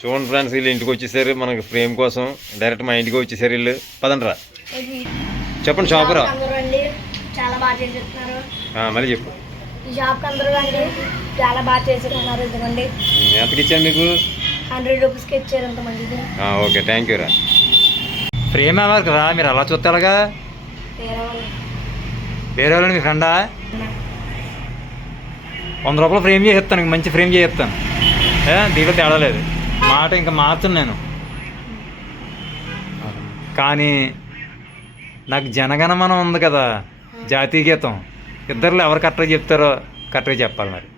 చూడండి ఫ్రెండ్స్, వీళ్ళు ఇంటికి వచ్చేసారు మనకి ఫ్రేమ్ కోసం. డైరెక్ట్ మా ఇంటికి వచ్చేసారు వీళ్ళు. పదండ్రా చెప్పండి. షాపు రా, చాలా బాగా చేస్తున్నారు. మళ్ళీ చెప్పు. ఈ షాప్ అందరూ అండి చాలా బాగా చేస్తున్నారు. ఇదిగోండి. ఎంతకి ఇచ్చాను మీకు? 100 రూపీస్కి ఇచ్చారు ఎంతమందికి. ఓకే, థ్యాంక్ యూ రా. ఫ్రేమ్ ఎవరికి రా, మీరు అలా చూస్తారుగా. వేరే వాళ్ళని మీ ఫ్రెండా? 100 రూపాయలు ఫ్రేమ్ చేస్తాను, మంచి ఫ్రేమ్ చేస్తాను. దీంట్లో తేడా లేదు. మాట ఇంకా మార్చను నేను. కానీ నాకు జనగణమనం ఉంది కదా, జాతీయ గీతం. ఇద్దరులో ఎవరు కరెక్ట్గా చెప్తారో కరెక్ట్గా చెప్పాలి. మరి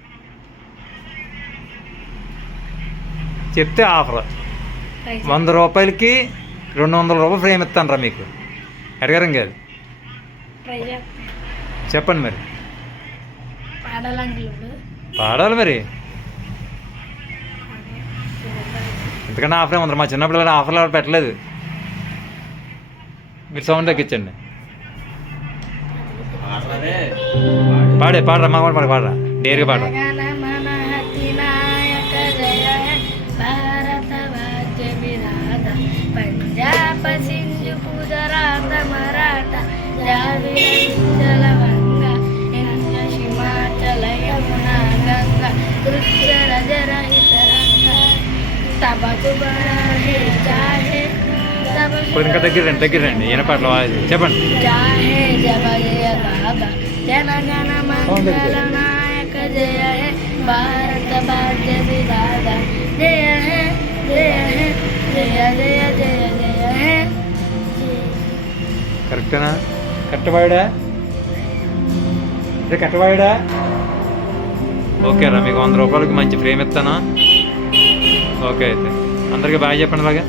చెప్తే ఆఫర్ 100 రూపాయలకి 200 రూపాయలు ఫ్రేమ్ ఇస్తాను రా మీకు. అడగారం కాదు, చెప్పండి. మరి పాడాలి మరి. ఎందుకంటే ఆఫర్ ఏముంది, మా చిన్నప్పుడు ఆఫర్లు ఎవరు పెట్టలేదు. మీరు సౌండ్ తగ్గించండి. పాడరా మా కూడా పాడరా, డేరుగా పాడరా. పంజాబ్ సింధు గుజరాత్ మరాఠా హిమాచల యమునా గంగా కృష్ణ రజరహిత ఇప్పుడు ఇంకా దగ్గరండి ఈయన పాటలు చెప్పండి. జయ జయ బాబా జన జన మంగళ నాయక జయ హే భారత భాగ్య విధాత జయ హే జయ హే జయ జయ జయ జయ హే. కరెక్టేనా? కట్టబాయుడా, కట్టబాయుడా. ఓకే రా, మీకు 100 రూపాయలకి మంచి ఫ్రేమ్ ఇస్తాను. ఓకే, అయితే అందరికీ బాగా చెప్పండి. అలాగే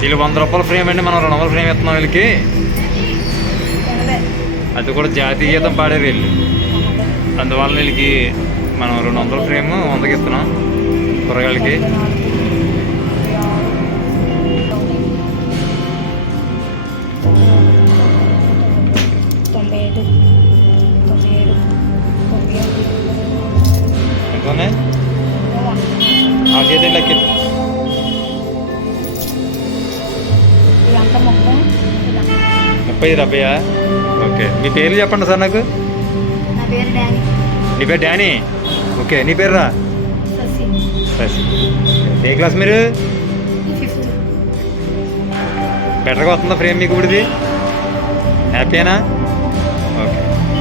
వీళ్ళు 100 రూపాయల ఫ్రేమ్ అండి, మనం 200 ఫ్రేమ్ ఇస్తున్నాం వీళ్ళకి. అది కూడా జాతీయ గీతం పాడారు వీళ్ళు. అందువల్ల వీళ్ళకి మనం 200 ఫ్రేమ్ 100కి ఇస్తున్నాం కూరగాయలకి. ఎంతనే ఆ చేతి లెక్క 30 ఓకే, మీ పేర్లు చెప్పండి సార్ నాకు. నా పేరు డానీ. నీ పేరు డానీ? ఓకే, నీ పేరు రా? శశి. ఏ క్లాస్ మీరు? బెటర్గా వస్తుందా ఫ్రేమ్ మీకు? ఇప్పుడు హ్యాపీనా?